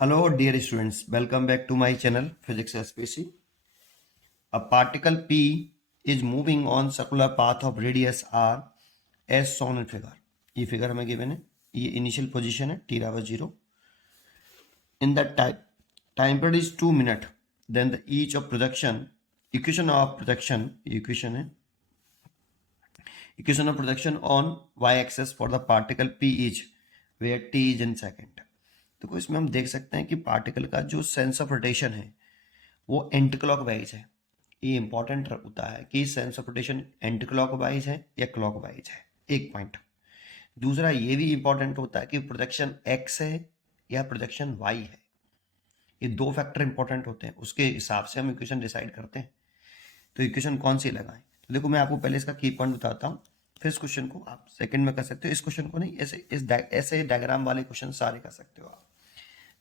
Hello, dear students. Welcome back to my channel Physics SPC. A particle P is moving on circular path of radius r as shown in figure. ये figure हमें given है. ये initial position है t बराबर 0. In that time period is 2 minutes. Then the each of projection equation of projection equation of projection on y-axis for the particle P is where t is in second. तो इसमें हम देख सकते हैं कि particle का जो सेंस ऑफ रोटेशन है वो एंटी क्लॉकवाइज है. ये इंपॉर्टेंट होता है कि sense of rotation anti clockwise है या क्लॉकवाइज है, एक पॉइंट. दूसरा ये भी इंपॉर्टेंट होता है कि प्रोजेक्शन एक्स है या प्रोजेक्शन वाई है. ये दो फैक्टर इंपॉर्टेंट होते हैं, उसके हिसाब से हम इक्वेशन डिसाइड करते हैं. तो इक्वेशन कौन सी लगाएं. तो देखो मैं आपको पहले इसका की पॉइंट बताता हूँ, फिर इस क्वेश्चन को आप सेकंड में कर सकते हो. इस क्वेश्चन को नहीं, ऐसे डायग्राम वाले क्वेश्चन सारे कर सकते हो आप.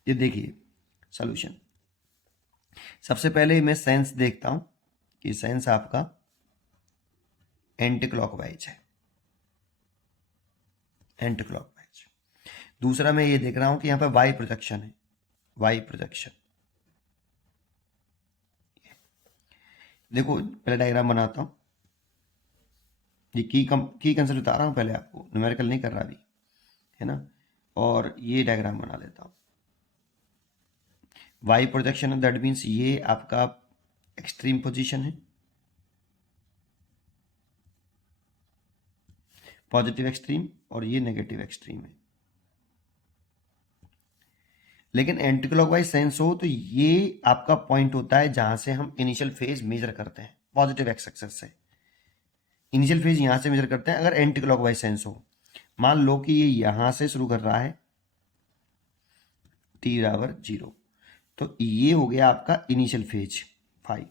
ये देखिए सॉल्यूशन. सबसे पहले मैं सेंस देखता हूं कि सेंस आपका एंटी क्लॉकवाइज है, एंटी क्लॉकवाइज. दूसरा मैं ये देख रहा हूं कि यहां पर वाई प्रोजेक्शन है, वाई प्रोजेक्शन. देखो पहले डायग्राम बनाता हूं. ये की कंसेप्ट बता रहा हूं पहले आपको, न्यूमेरिकल नहीं कर रहा अभी, है ना. और ये डायग्राम बना लेता हूं. वाई प्रोजेक्शन है, दैट मीन्स ये आपका एक्सट्रीम पोजीशन है, पॉजिटिव एक्सट्रीम, और ये नेगेटिव एक्सट्रीम है. लेकिन एंटी क्लॉकवाइज सेंस हो तो ये आपका पॉइंट होता है जहां से हम इनिशियल फेज मेजर करते हैं. पॉजिटिव एक्स एक्सिस से इनिशियल फेज यहां से मेजर करते हैं अगर एंटी क्लॉकवाइज सेंस हो. मान लो कि ये यहां से शुरू कर रहा है t बराबर 0, तो ये हो गया आपका इनिशियल फेज 5,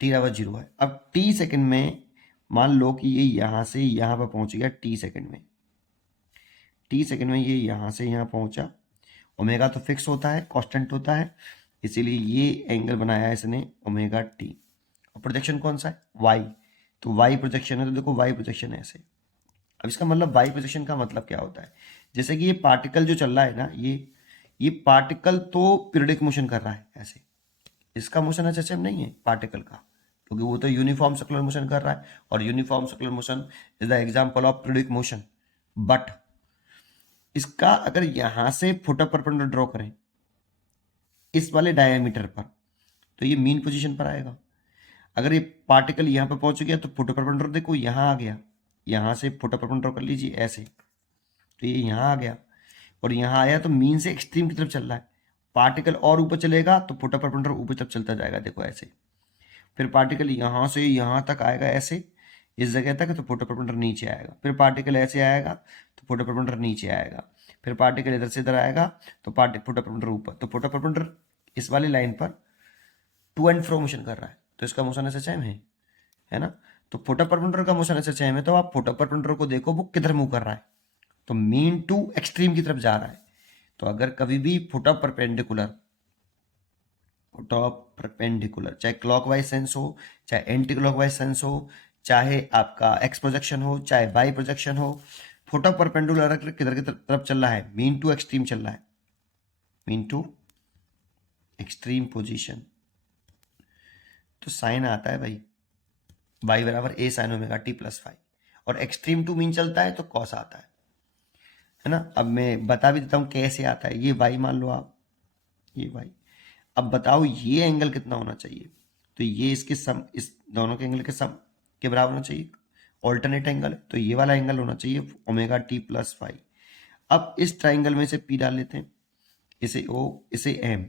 t बराबर 0 है. अब t सेकंड में मान लो कि ये यहां से यहां पर पहुंच गया t सेकंड में. t सेकंड में ये यहां से यहां पहुंचा. ओमेगा तो फिक्स होता है, कांस्टेंट होता है, इसीलिए ये एंगल बनाया है इसने ओमेगा टी. और प्रोजेक्शन कौन सा है, y. तो y प्रोजेक्शन है, तो देखो y प्रोजेक्शन है ऐसे. अब इसका मतलब y प्रोजेक्शन का मतलब क्या होता है, जैसे कि ये पार्टिकल जो चल रहा है ना, ये पार्टिकल तो पीरियडिक मोशन कर रहा है ऐसे. इसका मोशन अच्छा सेम नहीं है पार्टिकल का, क्योंकि वो तो यूनिफॉर्म सर्कुलर मोशन कर रहा है, और uniform circular motion is the example of periodic motion. But इसका अगर यहां से फुट परपेंडिकुलर ड्रॉ करें इस वाले डायमीटर पर, तो ये मीन पोजीशन पर आएगा. अगर ये पार्टिकल यहां पर पहुंच गया तो फुट परपेंडिकुलर देखो यहां आ गया, यहां से फुट परपेंडिकुलर कर लीजिए ऐसे, तो ये यहां आ गया, और यहां आया तो मीन से एक्सट्रीम की तरफ चल रहा है. पार्टिकल और ऊपर चलेगा तो फुट परपेंडिकुलर ऊपर तरफ चलता जाएगा, देखो ऐसे. फिर पार्टिकल यहां से यहां तक आएगा ऐसे, इस जगह तक, तो फोटो परपेंडिकुलर नीचे आएगा. फिर पार्टिकल ऐसे आएगा तो फोटो परपेंडिकुलर नीचे आएगा. फिर पार्टिकल इधर से इधर आएगा तो फोटो परपेंडिकुलर ऊपर. तो फोटो परपेंडिकुलर इस वाली लाइन पर टू एंड फ्रो मोशन कर रहा है, तो इसका मोशन ऐसे सेम है ना. तो फोटो परपेंडिकुलर का मोशन ऐसे सेम है, तो आप फोटो परपेंडिकुलर को देखो वो किधर मूव कर रहा है, तो मीन टू एक्सट्रीम की तरफ जा रहा है. तो अगर कभी भी फोटो परपेंडिकुलर चाहे क्लॉकवाइज सेंस हो, चाहे एंटी क्लॉकवाइज सेंस हो, चाहे आपका एक्स प्रोजेक्शन हो, चाहे वाई प्रोजेक्शन हो, फोटो परपेंडिकुलर किधर की तरफ चल रहा है, मीन टू एक्सट्रीम चल रहा है, मीन टू एक्सट्रीम पोजीशन. तो साइन आता है भाई y बराबर a sign omega T plus 5, और एक्सट्रीम टू मीन चलता है तो कॉस आता है ना. अब मैं बता भी देता हूं कैसे आता है. ये y मान लो आप, ये y. अब बताओ ये एंगल कितना होना चाहिए, तो ये इसके सम, इस दोनों के एंगल के सम के बराबर होना चाहिए. ऑल्टरनेट एंगल है तो ये वाला एंगल होना चाहिए ओमेगा टी प्लस 5. अब इस ट्राइंगल में से P डाल लेते हैं, इसे O, इसे M.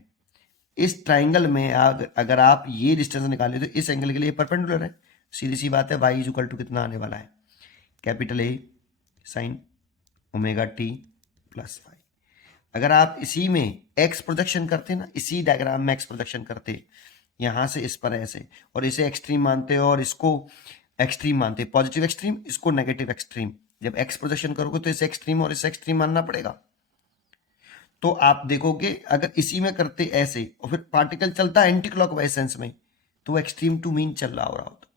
इस ट्राइंगल में अगर आप ये डिस्टेंस निकालें तो इस एंगल के लिए परपेंडिकुलर है. सीधी सी बात है, y इज इक्वल टू कितना आने वाला है, capital A sign omega T plus 5. अगर आप इसी में एक्स प्रोजेक्शन करते ना, इसी डायग्राम में एक्स प्रोजेक्शन करते यहां से इस पर ऐसे, और इसे एक्सट्रीम मानते हो और इसको एक्सट्रीम मानते, पॉजिटिव एक्सट्रीम, इसको नेगेटिव एक्सट्रीम. जब एक्स प्रोजेक्शन करोगे तो इसे एक्सट्रीम और इसे एक्सट्रीम मानना पड़ेगा. तो आप देखोगे अगर इसी में करते ऐसे और फिर पार्टिकल चलता है एंटी क्लॉकवाइज सेंस में, तो एक्सट्रीम टू मीन चल रहा हो रहा होता,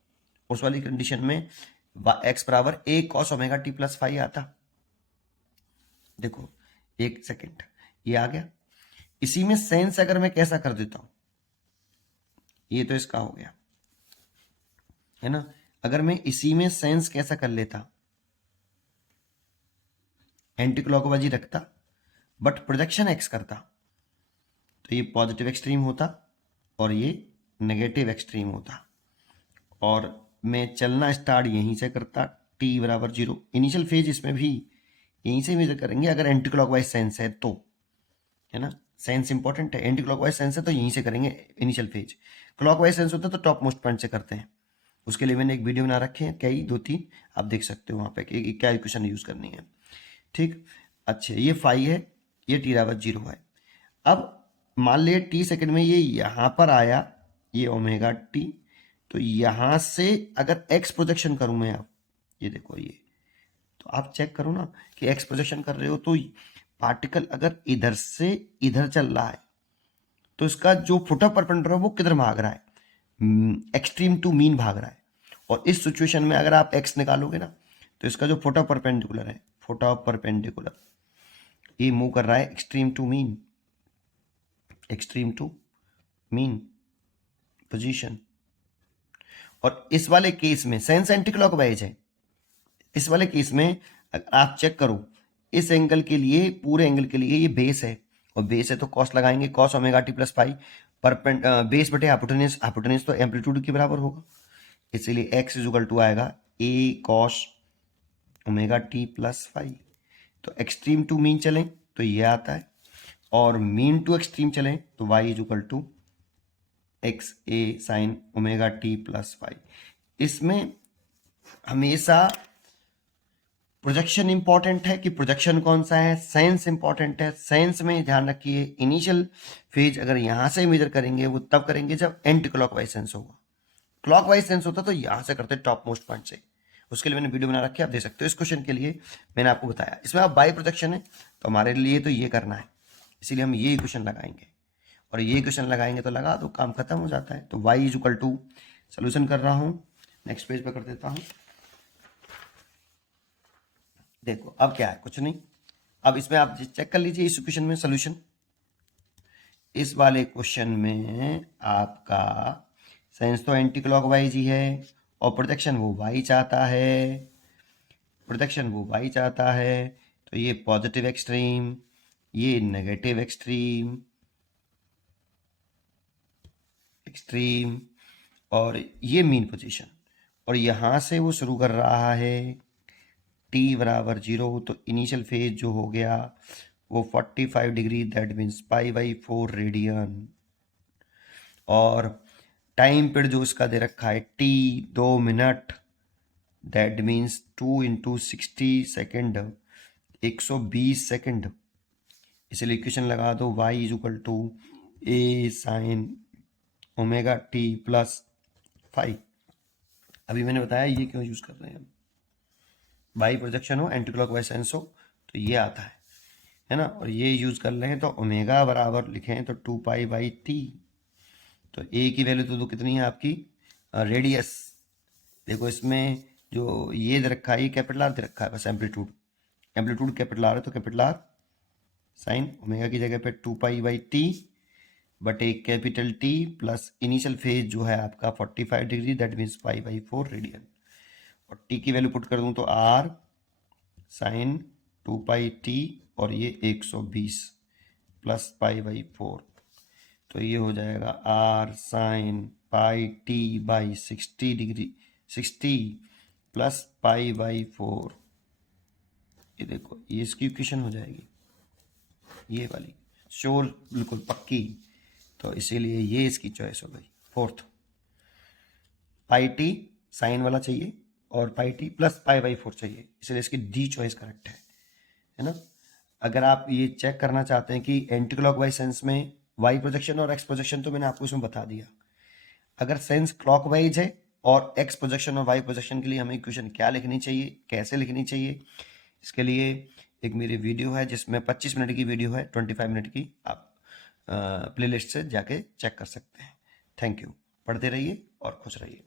उस वाली कंडीशन में एक्स बराबर ए कॉस ओमेगा टी प्लस 5 आता. देखो एक सेकेंड, ये आ गया. इसी में सेंस अगर मैं कैसा कर देता हूं, ये तो इसका हो गया है ना, अगर मैं इसी में सेंस कैसा कर लेता, एंटी क्लॉकवाइज ही रखता बट प्रोजेक्शन एक्स करता, तो ये पॉजिटिव एक्सट्रीम होता और ये नेगेटिव एक्सट्रीम होता, और मैं चलना स्टार्ट यहीं से करता t बराबर 0। इनिशियल फेज इसमें भी यहीं से मेजर करेंगे अगर एंटी क्लॉकवाइज सेंस है तो, है ना, सेंस इंपॉर्टेंट है, एंटी क्लॉकवाइज सेंस है तो यहीं से करेंगे इनिशियल फेज। क्लॉकवाइज सेंस होता है तो टॉप मोस्ट पॉइंट से करते हैं, उसके लिए मैंने एक वीडियो बना रखे हैं, कई 2-3 आप देख सकते हो वहाँ पे कि क्या इक्वेशन यूज़ करनी है, ठीक। अच्छा, ये फाई है, ये टी बराबर 0 है। अब मान लिया टी सेकंड में ये यहाँ पर आया, ये ओमेगा टी, तो यहाँ से अगर एक्स प्रोजेक्शन करूँ मैं, अब ये देखो, ये तो आप चेक करो ना कि एक्स प्रोजेक्शन कर रहे हो तो पार्टिकल अगर इधर से इधर चल रहा है तो इसका जो फुट ऑफ परपेंडिकुलर है वो किधर भाग रहा है, एक्सट्रीम टू मीन भाग रहा है। और इस सिचुएशन में अगर आप एक्स निकालोगे ना तो इसका जो फुट ऑफ परपेंडिकुलर है, फुट ऑफ परपेंडिकुलर, ये मूव कर रहा है extreme to mean, extreme to mean position. और इस वाले केस में सेंस एंटी क्लॉकवाइज है, इस वाले केस में आप चेक करो, इस एंगल के लिए, पूरे एंगल के लिए ये बेस है, और बेस है तो कॉस लगाएंगे, cos omega T plus pi, base बटे हाइपोटेन्यूज, हाइपोटेन्यूज तो एम्पलीट्यूड के बराबर होगा, इसीलिए एक्स इज इक्वल टू आएगा A cos omega T plus phi. तो एक्सट्रीम टू मीन चलें तो ये आता है, और मीन टू एक्सट्रीम चलें तो y is equal to x a sine omega T plus phi. इसमें हमेशा प्रोजेक्शन इंपॉर्टेंट है कि प्रोजेक्शन कौन सा है, सेंस इंपॉर्टेंट है। सेंस में ध्यान रखिए इनिशियल फेज अगर यहां से मेजर करेंगे वो तब करेंगे जब एंटी क्लॉकवाइज सेंस होगा, क्लॉकवाइज सेंस होता तो यहां से करते टॉप मोस्ट पॉइंट से। उसके लिए मैंने वीडियो बना रखी है, आप देख सकते हो। इस क्वेश्चन के लिए मैंने आपको बताया, इसमें आप बाई प्रोजेक्शन है तो हमारे लिए तो ये करना है, इसीलिए हम ये इक्वेशन लगाएंगे, और ये इक्वेशन लगाएंगे तो लगा दो, काम खत्म हो जाता है। तो y is equal to, solution कर रहा हूं, नेक्स्ट पेज पे कर देता हूं। देखो अब क्या है, कुछ नहीं। अब इसमें आप चेक कर लीजिए इस इक्वेशन में सोल्यूशन। इस वाले क्वेश्चन में आपका साइंस तो एंटी क्लॉकवाइज ही है, और प्रोजेक्शन वो y चाहता है, प्रोजेक्शन वो y चाहता है, तो ये पॉजिटिव एक्सट्रीम, ये नेगेटिव एक्सट्रीम, एक्सट्रीम, और ये मीन पोजीशन, और यहाँ से वो शुरू कर रहा है t बराबर 0, तो इनिशियल फेज जो हो गया वो 45 डिग्री, दैट मीन्स π/4 रेडियन, और टाइम पीरियड जो इसका दे रखा है t 2 minute, that means 2 × 60 second, 120 second. इसलिए इक्वेशन लगा दो y is equal to a sine omega T plus five. अभी मैंने बताया ये क्यों यूज कर रहे हैं, बाई प्रोजेक्शन हो, एंटी क्लॉकवाइज सेंस हो तो ये आता है ना, और ये यूज कर रहे हैं तो ओमेगा बराबर लिखें तो 2π/t। तो ए की वैल्यू तो कितनी है आपकी, रेडियस, देखो इसमें जो ये दे रखा है ये कैपिटल आर दे रखा है, बस एम्पलीट्यूड, एम्पलीट्यूड कैपिटल आर है तो कैपिटल आर साइन ओमेगा की जगह पे 2π/t बटे capital T plus initial phase जो है आपका 45 डिग्री, दैट मीन्स π/4 रेडियन, और टी की वैल्यू पुट कर दूं तो आर साइन 2πt, और ये 120 प्लस π/4, तो ये हो जाएगा are sign πt/60 degree, 60 plus π/4। ये देखो ये इसकी इक्वेशन हो जाएगी, ये वाली श्योर, बिल्कुल पक्की। तो इसीलिए ये इसकी चॉइस हो गई फोर्थ, πt साइन वाला चाहिए और πt प्लस π/4 चाहिए, इसलिए इसकी डी चॉइस करेक्ट है ना। अगर आप ये चेक करना चाहते हैं कि एंटी क्लॉकवाइज सेंस में वाई प्रोजेक्शन और एक्स प्रोजेक्शन, तो मैंने आपको इसमें बता दिया। अगर सेंस क्लॉकवाइज है और एक्स प्रोजेक्शन और वाई प्रोजेक्शन के लिए हमें इक्वेशन क्या लिखनी चाहिए, कैसे लिखनी चाहिए, इसके लिए एक मेरी वीडियो है जिसमें 25 मिनट की वीडियो है, 25 मिनट की, आप प्लेलिस्ट से जाके चेक कर सकते हैं। थैंक यू, पढ़ते रहिए और खुश रहिए।